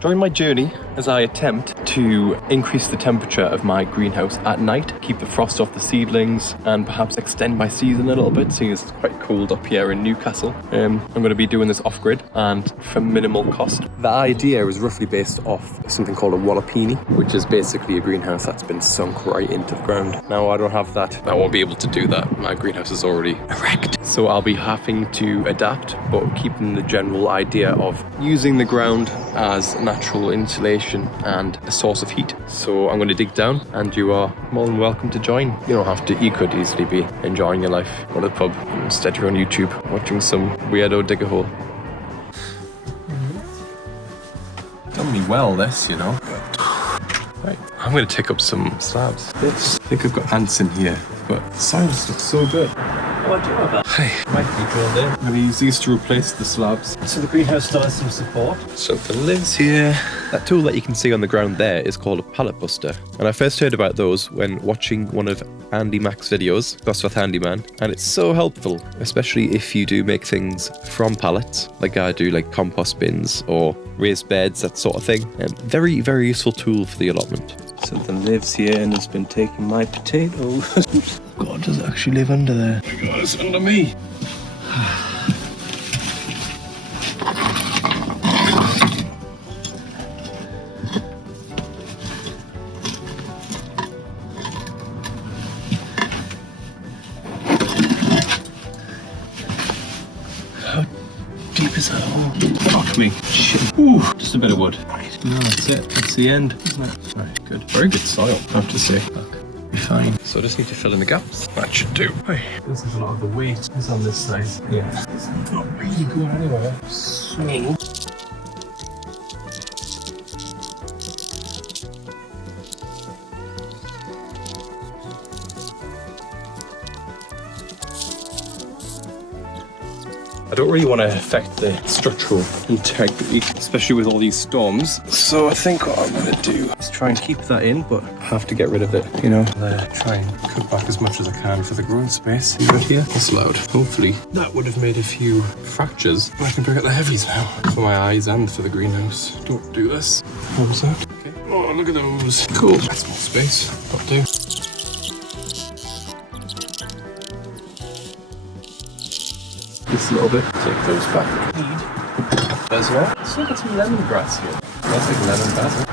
Join my journey as I attempt to increase the temperature of my greenhouse at night, keep the frost off the seedlings, and perhaps extend my season a little bit, seeing as it's quite cold up here in Newcastle. I'm going to be doing this off-grid and for minimal cost. The idea is roughly based off something called a Walipini, which is basically a greenhouse that's been sunk right into the ground. Now, I don't have that. I won't be able to do that. My greenhouse is already erect. So I'll be having to adapt, but keeping the general idea of using the ground as natural insulation and a source of heat. So I'm going to dig down, and you are more than welcome to join. You don't have to. You could easily be enjoying your life, go to the pub, instead you're on YouTube watching some weirdo dig a hole. Done me well, this, you know. Right, I'm going to take up some slabs. I think I've got ants in here, but the soil looks so good. Oh, I do have that. Hey, Might be drilled in. I'm going to use these to replace the slabs. So the greenhouse still has some support. Something lives here. That tool that you can see on the ground there is called a pallet buster. And I first heard about those when watching one of Andy Mack's videos, Gosforth Handyman. And it's so helpful, especially if you do make things from pallets, like I do, like compost bins or raised beds, that sort of thing. And very, very useful tool for the allotment. Something lives here and has been taking my potatoes. God, does it actually live under there? Oh my God, it's under me. How deep is that hole? Fuck me. Shit. Ooh, just a bit of wood. Right. No, that's it. That's the end, isn't it? Right, good. Very good soil, I have to say. Look. Be fine. So I just need to fill in the gaps. That should do. Hey. Looks like a lot of the weight is on this side. Yeah. It's not really going anywhere. So I don't really want to affect the structural integrity, especially with all these storms. So I think what I'm going to do is try and keep that in, but I have to get rid of it, you know. Try and cut back as much as I can for the growing space. Right here, it's loud. Hopefully that would have made a few fractures. I can pick up the heavies now for my eyes and for the greenhouse. Don't do this. Thumbs up. Okay. Oh, look at those. Cool. That's more space. Got to. Just a little bit. Take those back. Weed. As well. Still got some lemongrass here. Smells like lemon basil.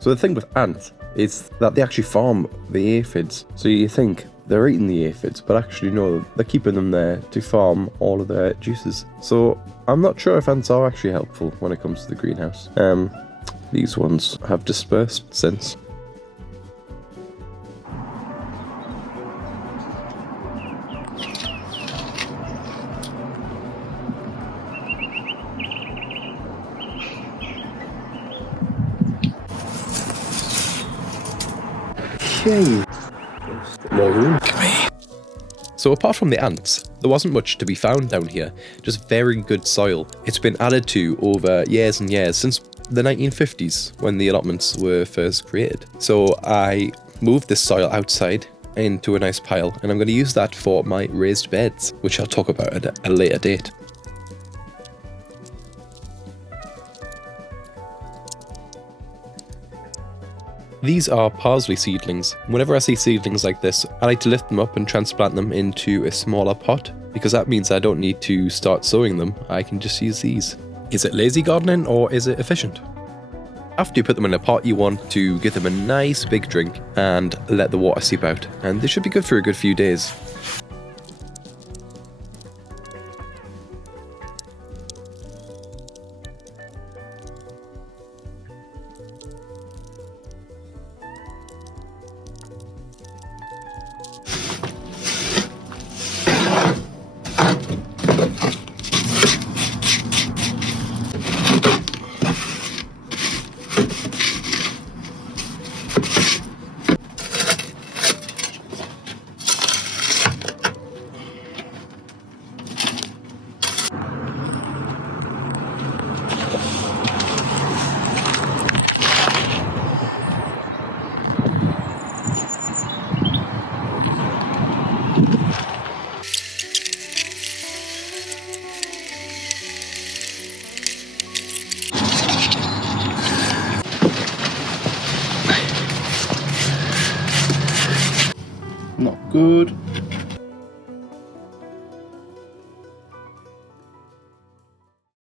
So the thing with ants is that they actually farm the aphids. So you think they're eating the aphids, but actually no, they're keeping them there to farm all of their juices. So I'm not sure if ants are actually helpful when it comes to the greenhouse. These ones have dispersed since. Okay. More room. So apart from the ants, there wasn't much to be found down here, just very good soil. It's been added to over years and years, since the 1950s when the allotments were first created. So I moved this soil outside into a nice pile, and I'm going to use that for my raised beds, which I'll talk about at a later date. These are parsley seedlings. Whenever I see seedlings like this, I like to lift them up and transplant them into a smaller pot, because that means I don't need to start sowing them, I can just use these. Is it lazy gardening or is it efficient? After you put them in a pot, you want to give them a nice big drink and let the water seep out, and they should be good for a good few days. Not good.